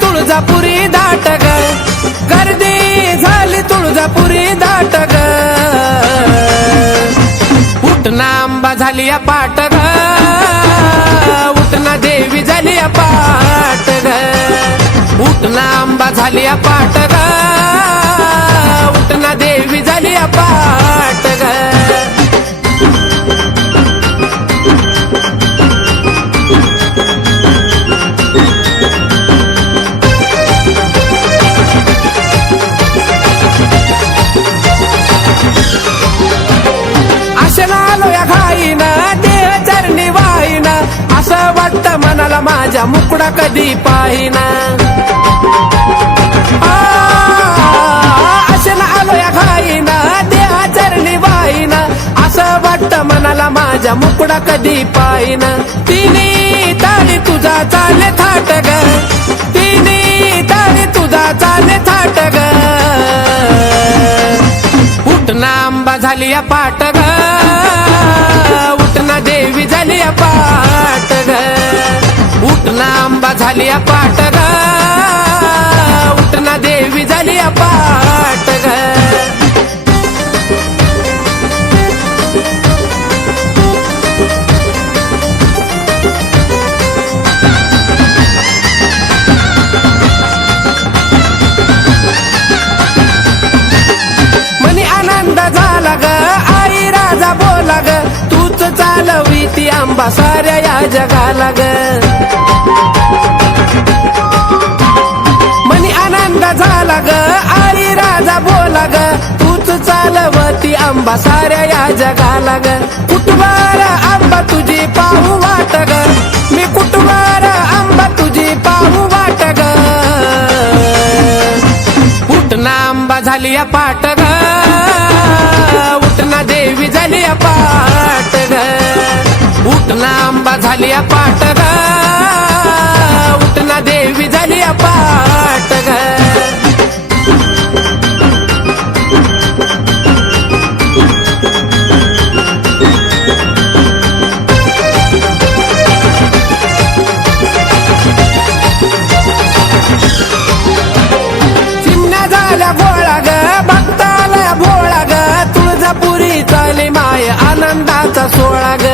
तुळजापुरी दाट ग, गर्दी झाली तुळजापुरी दाट ग, उठना आंबा झाली पाट ग, उठना देवी झाली पाट ग, उठना आंबा झाली पाट ग, उठना देवी झाली पाट ग. असं वाटतं मनाला माझ्या मुकडा कधी पाहिना, अशा आलो या घाईना देहा चरणी वाहिना, असं वाटतं मनाला माझ्या मुकडा कधी पाहिना. तिन्ही तारी तुझा चाले थाट ग, तिन्ही तारी तुझा चाले थाट ग, उठना आंबा झाली या पाट ग, उठना देवी झाली या पाट ग, उठना आंबा झाली या पाट ग, उठना देवी झाली या पाट ग. मनी आनंद झाला ग, आई राजा बोला ग, तूच चालवी ती आंबा साऱ्या या जगाला ग. मनी आनंद झाला ग, आई राजा बोला ग, तूच चालवती आंबा साऱ्या या जगाला ग. कुटुंबार आंबा तुझी पाहू वाट ग, मी कुटुंबार आंबा तुझी पाहू वाट ग, उठना आंबा झाली या पाट ग, उठना देवी झाली या पाट ग, उठना आंबा झाली या पाट ग, उठना देवी झाली या पाट ग. चिमण्या झाल्या गोळा ग, भक्ताला भोळा ग, तुळजापुरी चाले माय आनंदाचा सोळा ग.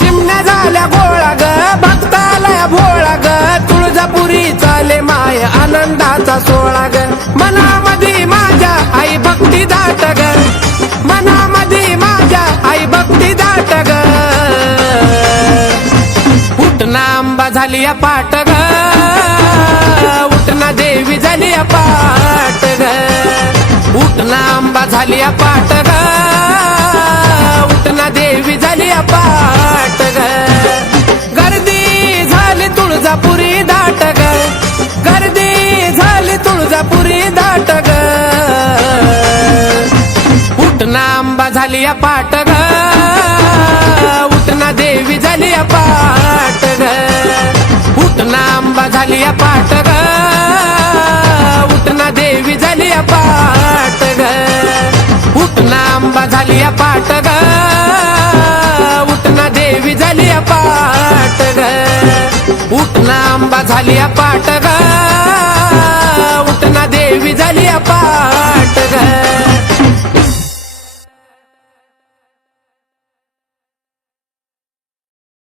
चिमण्या झाल्या गोळा ग, भक्ताला भोळा ग, तुळजापुरी चाले माय आनंदाचा सोळा ग. मनामध्ये माझ्या आई भक्ती दाट ग, मनामध्ये माझ्या आई भक्ती दाट ग, उठना आंबा झाली या पाट ग, उठना देवी झाली या पाट ग, उठना आंबा झाली या पाट ग, उठना देवी झाली या पाट ग. गर्दी झाली तुळजापुरी दाट ग, गर्दी झाली तुळजापुरी दाट ग, उठना आंबा झाली या पाट ग, उठना देवी झाली या पाट ग, उठना आंबा झाली या पाट ग, उठना देवी झाली या पाट ग, उठना आंबा झाली या पाट ग, उठना देवी झाली या पाट ग, उठना आंबा झाली या पाट ग, उठना देवी झाली या पाट ग.